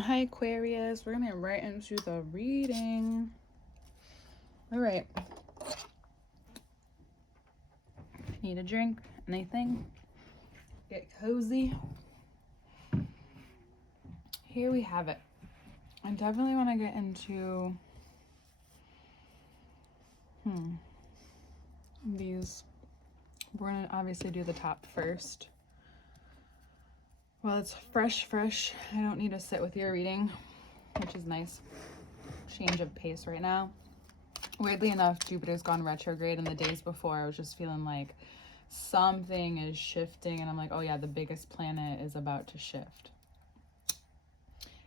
Hi Aquarius, we're gonna get right into the reading. All right. Need a drink? Anything? Get cozy. Here we have it. I definitely want to get into these. We're gonna obviously do the top first. Well, it's fresh. I don't need to sit with your reading, which is nice. Change of pace right now. Weirdly enough, Jupiter's gone retrograde, and the days before I was just feeling like something is shifting, and I'm like, oh yeah, the biggest planet is about to shift.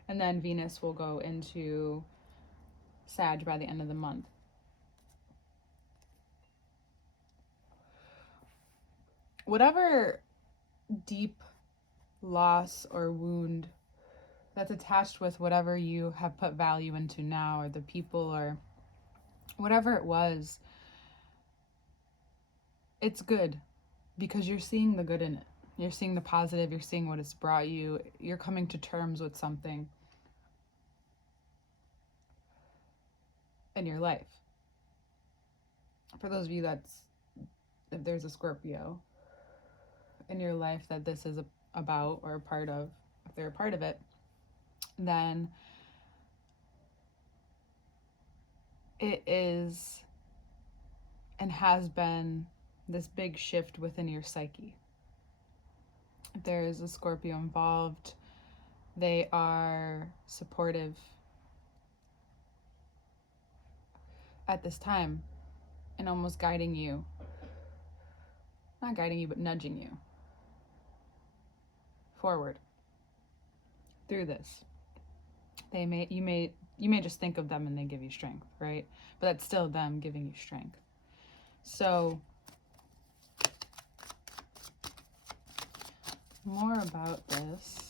And then Venus will go into Sag by the end of the month. Whatever deep loss or wound that's attached with whatever you have put value into now, or the people, or whatever it was, it's good because you're seeing the good in it. You're seeing the positive, you're seeing what it's brought you, you're coming to terms with something in your life. For those of you if there's a Scorpio in your life that this is about or a part of, if they're a part of it, then it is and has been this big shift within your psyche. If there is a Scorpio involved, they are supportive at this time and almost guiding you. Not guiding you, but nudging you forward through this. You may just think of them and they give you strength, right? But that's still them giving you strength. So more about this.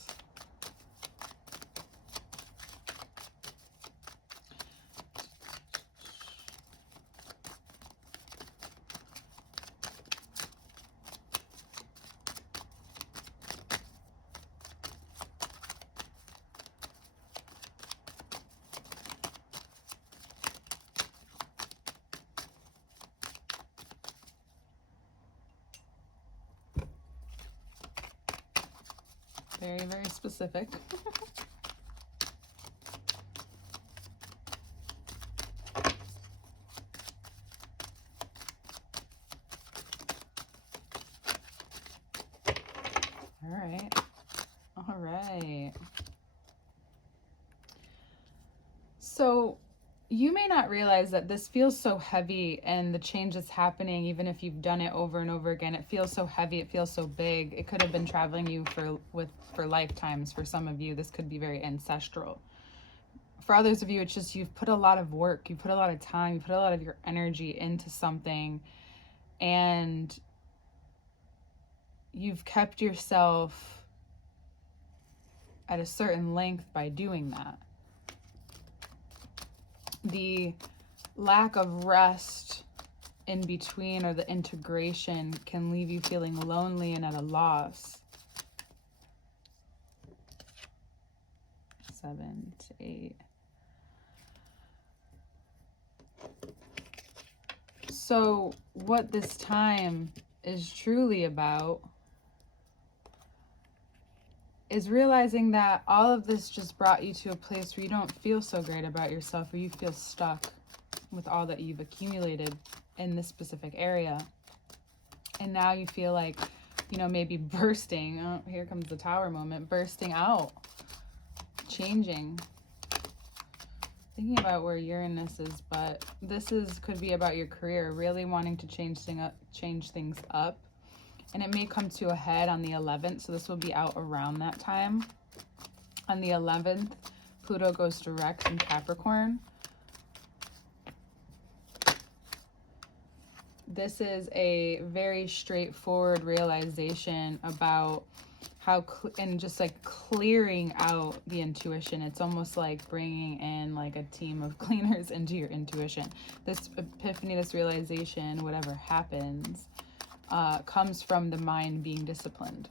Very, very specific. All right. So you may not realize that this feels so heavy, and the change that's happening, even if you've done it over and over again, it feels so heavy, it feels so big. It could have been traveling you for lifetimes. For some of you, this could be very ancestral. For others of you, it's just you've put a lot of work, you put a lot of time, you put a lot of your energy into something, and you've kept yourself at a certain length by doing that. The lack of rest in between, or the integration, can leave you feeling lonely and at a loss. 7 to 8. So what this time is truly about is realizing that all of this just brought you to a place where you don't feel so great about yourself, or you feel stuck with all that you've accumulated in this specific area. And now you feel like, maybe bursting. Oh, here comes the Tower moment. Bursting out. Changing. Thinking about where Uranus is, but this could be about your career, really wanting to change things up. And it may come to a head on the 11th, so this will be out around that time. On the 11th, Pluto goes direct in Capricorn. This is a very straightforward realization about and just like clearing out the intuition. It's almost like bringing in like a team of cleaners into your intuition. This epiphany, this realization, whatever happens, comes from the mind being disciplined.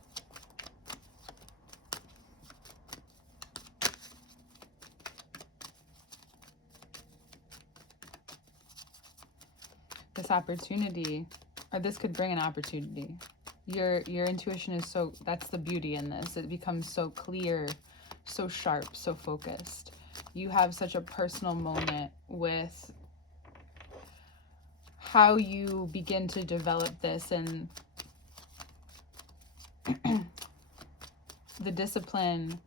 this opportunity, or this could bring an opportunity. Your intuition is so, that's the beauty in this. It becomes so clear, so sharp, so focused. You have such a personal moment with how you begin to develop this, and the discipline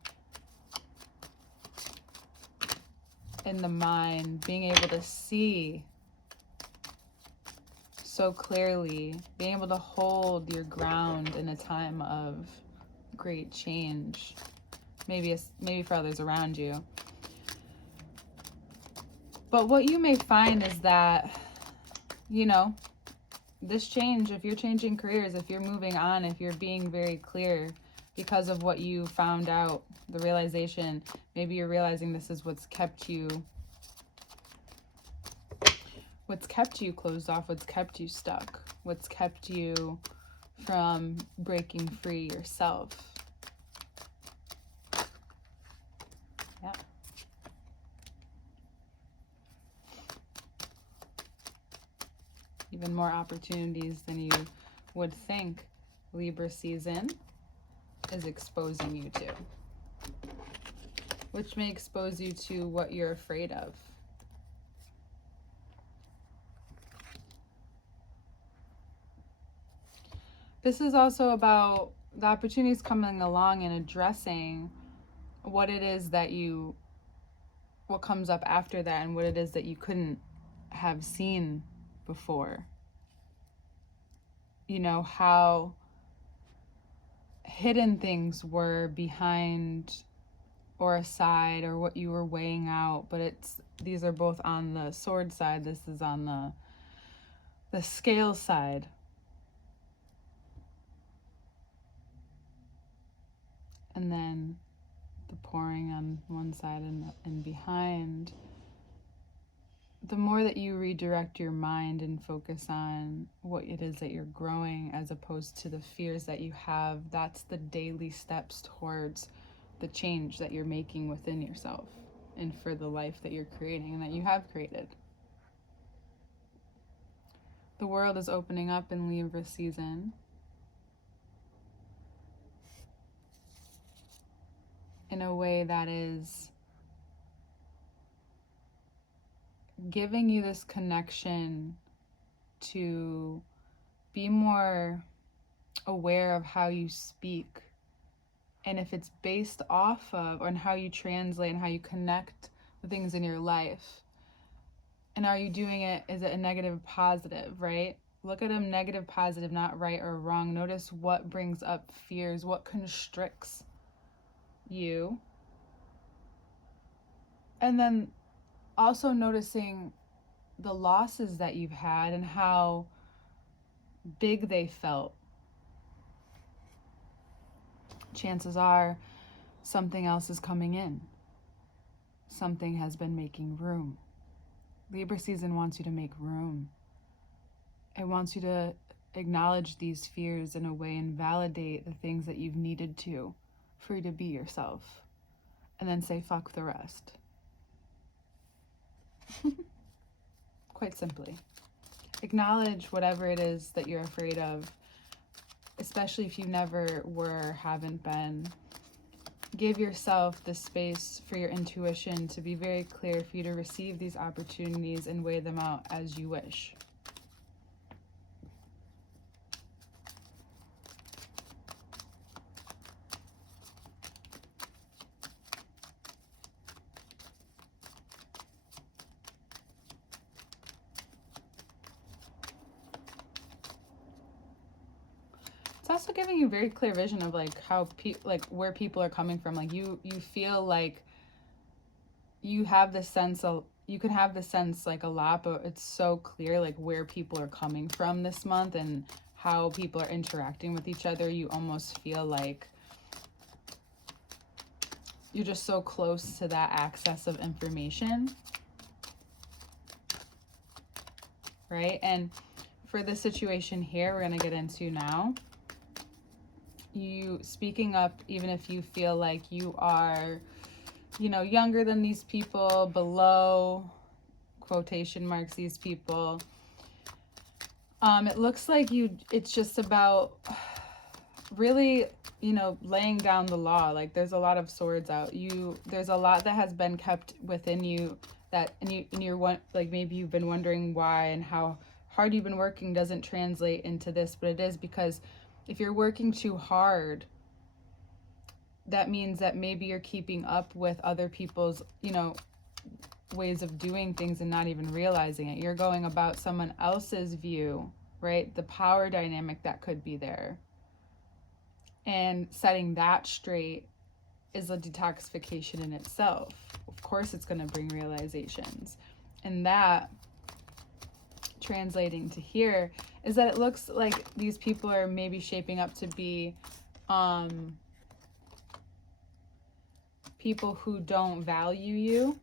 in the mind, being able to see so clearly, being able to hold your ground in a time of great change, maybe for others around you. But what you may find is that, you know, this change, if you're changing careers, if you're moving on, if you're being very clear because of what you found out, the realization, maybe you're realizing this is what's kept you closed off, what's kept you stuck, what's kept you from breaking free yourself. Yeah. Even more opportunities than you would think Libra season is exposing you to, which may expose you to what you're afraid of. This is also about the opportunities coming along and addressing what it is that what comes up after that, and what it is that you couldn't have seen before. You know, how hidden things were behind or aside, or what you were weighing out, but these are both on the sword side, this is on the scale side. And then the pouring on one side and behind. The more that you redirect your mind and focus on what it is that you're growing, as opposed to the fears that you have, that's the daily steps towards the change that you're making within yourself and for the life that you're creating and that you have created. The world is opening up in Libra season. In a way that is giving you this connection to be more aware of how you speak, and if it's based off of, and how you translate and how you connect with things in your life. And are you doing it, is it a negative or positive, right? Look at them negative, positive, not right or wrong. Notice what brings up fears, what constricts you. And then also noticing the losses that you've had and how big they felt. Chances are something else is coming in. Something has been making room. Libra season wants you to make room. It wants you to acknowledge these fears in a way and validate the things that you've needed to for you to be yourself. And then say, fuck the rest. Quite simply. Acknowledge whatever it is that you're afraid of, especially if you never were, haven't been. Give yourself the space for your intuition to be very clear, for you to receive these opportunities and weigh them out as you wish. It's also giving you very clear vision of like how where people are coming from. Like you feel like you have this sense of, you can have this sense like a lot, but it's so clear like where people are coming from this month and how people are interacting with each other. You almost feel like you're just so close to that access of information, right? And for the situation here we're going to get into now, you speaking up, even if you feel like you are, you know, younger than these people, below, quotation marks, these people, It looks like it's just about really, laying down the law. Like there's a lot of swords out. There's a lot that has been kept within you and you're one, like maybe you've been wondering why and how hard you've been working doesn't translate into this, but it is because if you're working too hard, that means that maybe you're keeping up with other people's, ways of doing things and not even realizing it. You're going about someone else's view, right? The power dynamic that could be there. And setting that straight is a detoxification in itself. Of course, it's going to bring realizations. And that, translating to here, is that it looks like these people are maybe shaping up to be people who don't value you.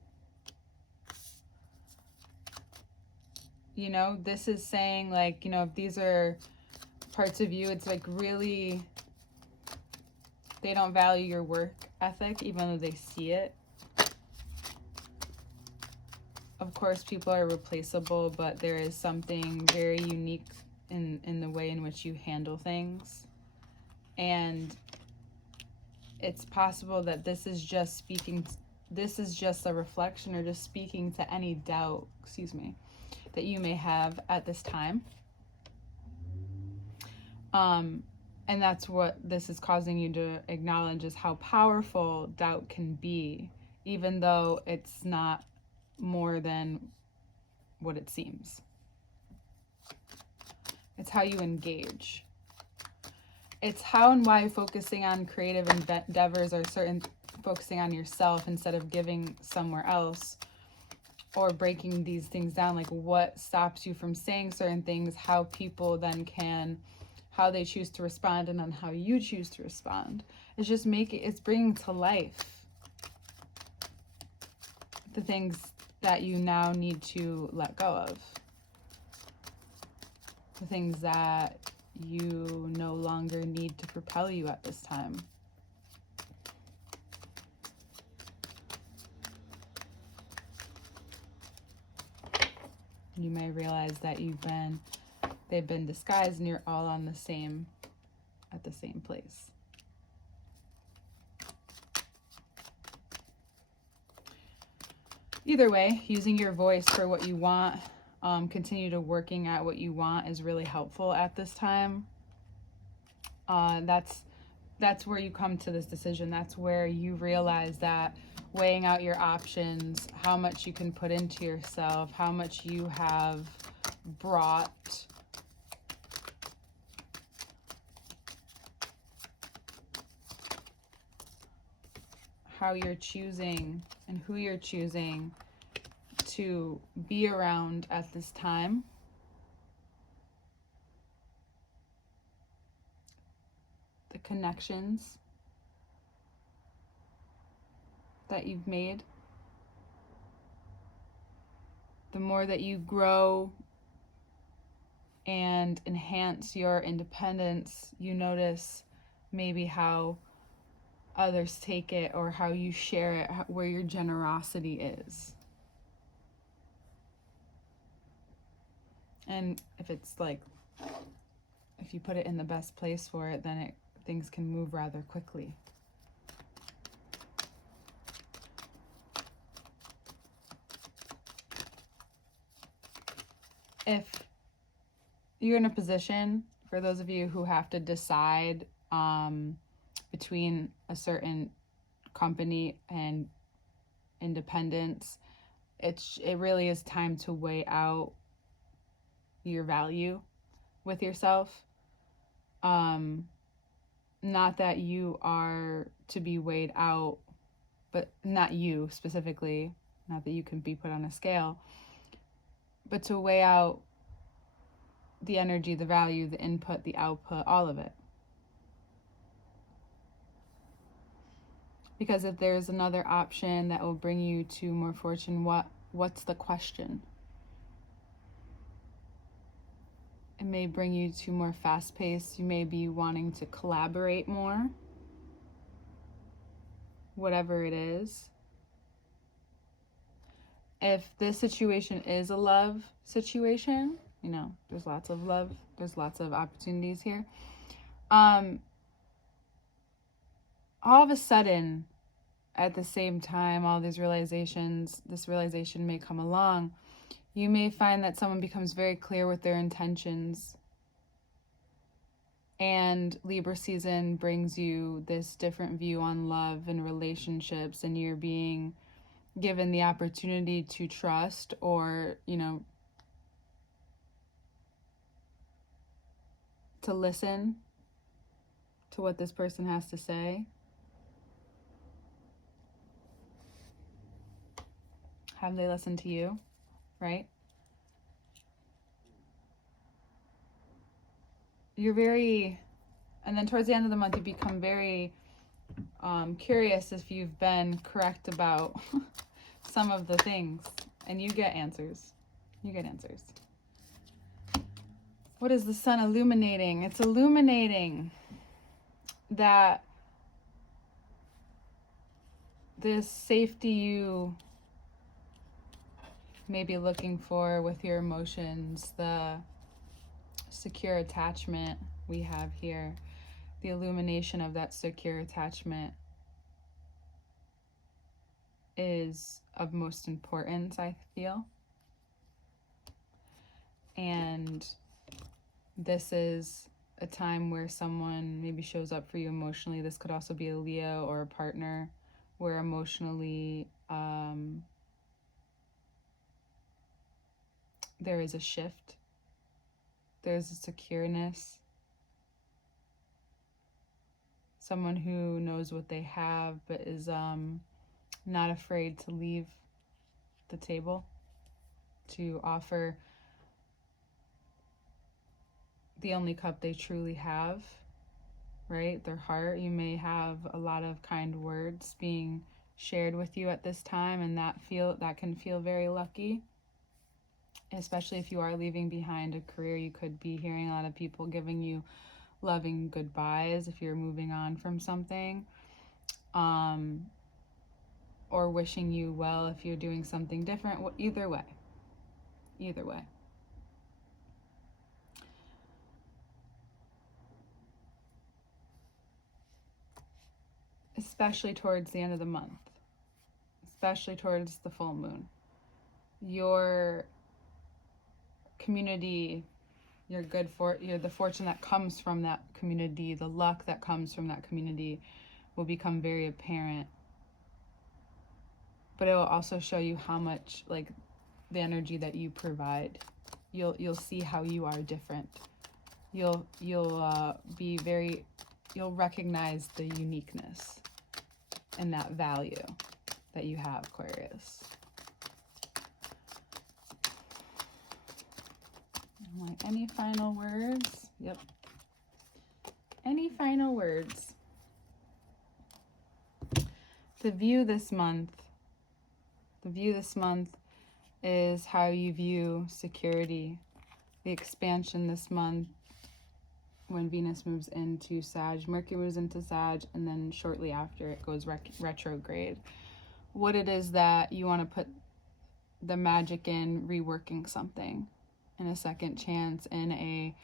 This is saying like, if these are parts of you, it's like really, they don't value your work ethic, even though they see it. Of course, people are replaceable, but there is something very unique in the way in which you handle things. And it's possible that this is just a reflection or just speaking to any doubt, that you may have at this time. And that's what this is causing you to acknowledge, is how powerful doubt can be, even though it's not more than what it seems. It's how you engage. It's how and why focusing on creative endeavors or focusing on yourself instead of giving somewhere else, or breaking these things down, like what stops you from saying certain things, how people then how they choose to respond, and then how you choose to respond. It's just it's bringing to life the things that you now need to let go of. The things that you no longer need to propel you at this time. You may realize that they've been disguised and you're all at the same place. Either way, using your voice for what you want, continue to working at what you want is really helpful at this time. That's where you come to this decision. That's where you realize that weighing out your options, how much you can put into yourself, how much you have brought, how you're choosing and who you're choosing to be around at this time. The connections that you've made. The more that you grow and enhance your independence, you notice maybe how others take it or how you share it, where your generosity is. And if it's like, if you put it in the best place for it, then things can move rather quickly. If you're in a position, for those of you who have to decide between a certain company and independence, it really is time to weigh out your value with yourself. Not that you are to be weighed out, but not you specifically, not that you can be put on a scale, but to weigh out the energy, the value, the input, the output, all of it. Because if there's another option that will bring you to more fortune, what's the question? It may bring you to more fast pace. You may be wanting to collaborate more. Whatever it is. If this situation is a love situation, You know, there's lots of love. There's lots of opportunities here. All of a sudden, at the same time, all these realizations, this realization may come along. You may find that someone becomes very clear with their intentions. And Libra season brings you this different view on love and relationships, and you're being given the opportunity to trust, or, you know, to listen to what this person has to say. Have they listened to you, right? You're very, and then towards the end of the month, you become very curious if you've been correct about some of the things, and you get answers. You get answers. What is the sun illuminating? It's illuminating that this safety you may be looking for with your emotions, the secure attachment we have here, the illumination of that secure attachment is of most importance, I feel. And this is a time where someone maybe shows up for you emotionally. This could also be a Leo or a partner, where emotionally there is a shift. There's a secureness. Someone who knows what they have, but is not afraid to leave the table, to offer the only cup they truly have, right? Their heart. You may have a lot of kind words being shared with you at this time, and that can feel very lucky. Especially if you are leaving behind a career, you could be hearing a lot of people giving you loving goodbyes if you're moving on from something, or wishing you well if you're doing something different. Either way. Especially towards the end of the month, especially towards the full moon, your community, the fortune that comes from that community, the luck that comes from that community will become very apparent. But it will also show you how much, like, the energy that you provide. You'll see how you are different. You'll recognize the uniqueness and that value that you have, Aquarius. Like, any final words? Yep. Any final words? The view this month is how you view security. The expansion this month, when Venus moves into Sag, Mercury moves into Sag, and then shortly after it goes retrograde. What it is that you want to put the magic in, reworking something, in a second chance, in a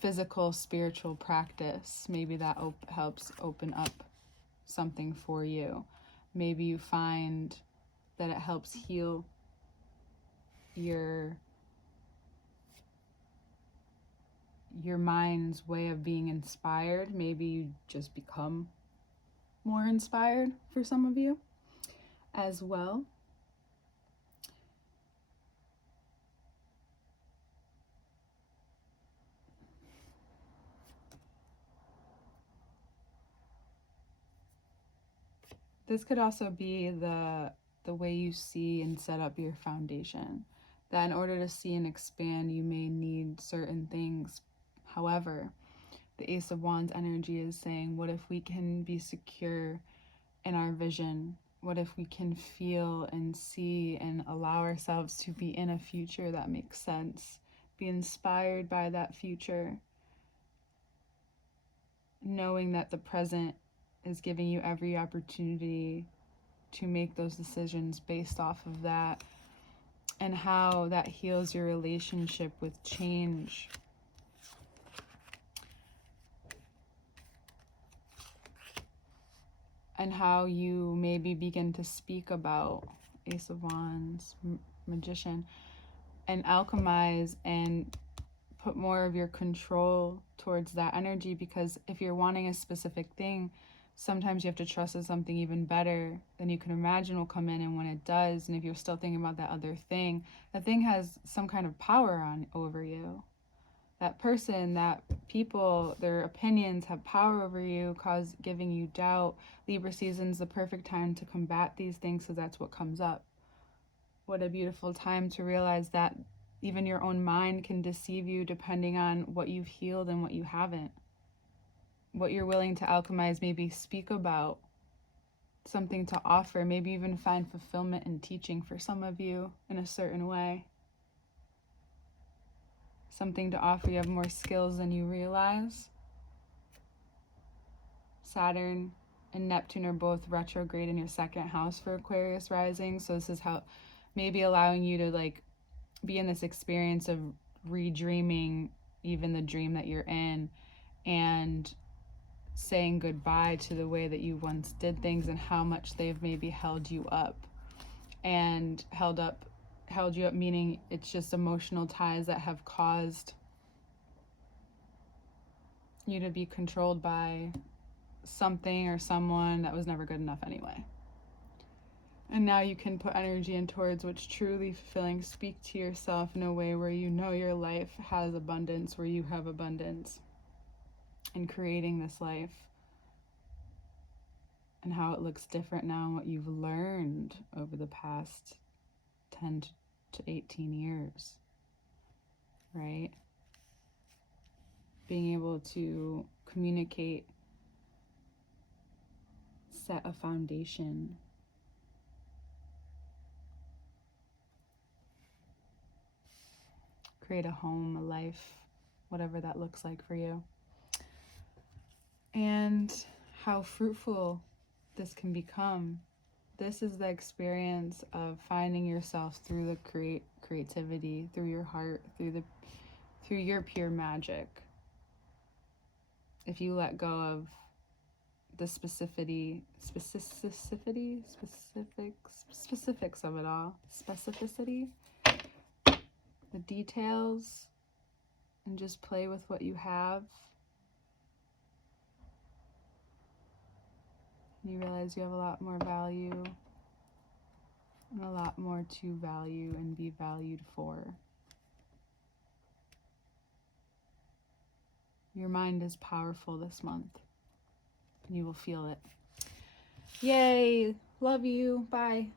physical, spiritual practice. Maybe that helps open up something for you. Maybe you find that it helps heal your mind's way of being inspired. Maybe you just become more inspired for some of you as well. This could also be the way you see and set up your foundation. That in order to see and expand, you may need certain things. However, the Ace of Wands energy is saying, what if we can be secure in our vision? What if we can feel and see and allow ourselves to be in a future that makes sense? Be inspired by that future, knowing that the present is giving you every opportunity to make those decisions based off of that, and how that heals your relationship with change. And how you maybe begin to speak about Ace of Wands, Magician, and alchemize and put more of your control towards that energy, because if you're wanting a specific thing, sometimes you have to trust that something even better than you can imagine will come in, and when it does, and if you're still thinking about that other thing, that thing has some kind of power on over you. That person, that people, their opinions have power over you, giving you doubt. Libra season's the perfect time to combat these things, because that's what comes up. What a beautiful time to realize that even your own mind can deceive you depending on what you've healed and what you haven't. What you're willing to alchemize, maybe speak about, something to offer, maybe even find fulfillment in teaching for some of you in a certain way. Something to offer. You have more skills than you realize. Saturn and Neptune are both retrograde in your second house for Aquarius rising. So this is how maybe allowing you to like be in this experience of redreaming even the dream that you're in, and saying goodbye to the way that you once did things and how much they've maybe held you up. And held you up meaning it's just emotional ties that have caused you to be controlled by something or someone that was never good enough anyway. And now you can put energy in towards what's truly fulfilling. Speak to yourself in a way where you know your life has abundance, where you have abundance, and creating this life and how it looks different now and what you've learned over the past 10 to 18 years, right? Being able to communicate, set a foundation, create a home, a life, whatever that looks like for you. And how fruitful this can become. This is the experience of finding yourself through the creativity, through your heart, through your pure magic. If you let go of the specifics of it all, specificity, the details, and just play with what you have, you realize you have a lot more value and a lot more to value and be valued for. Your mind is powerful this month. You will feel it. Yay! Love you. Bye.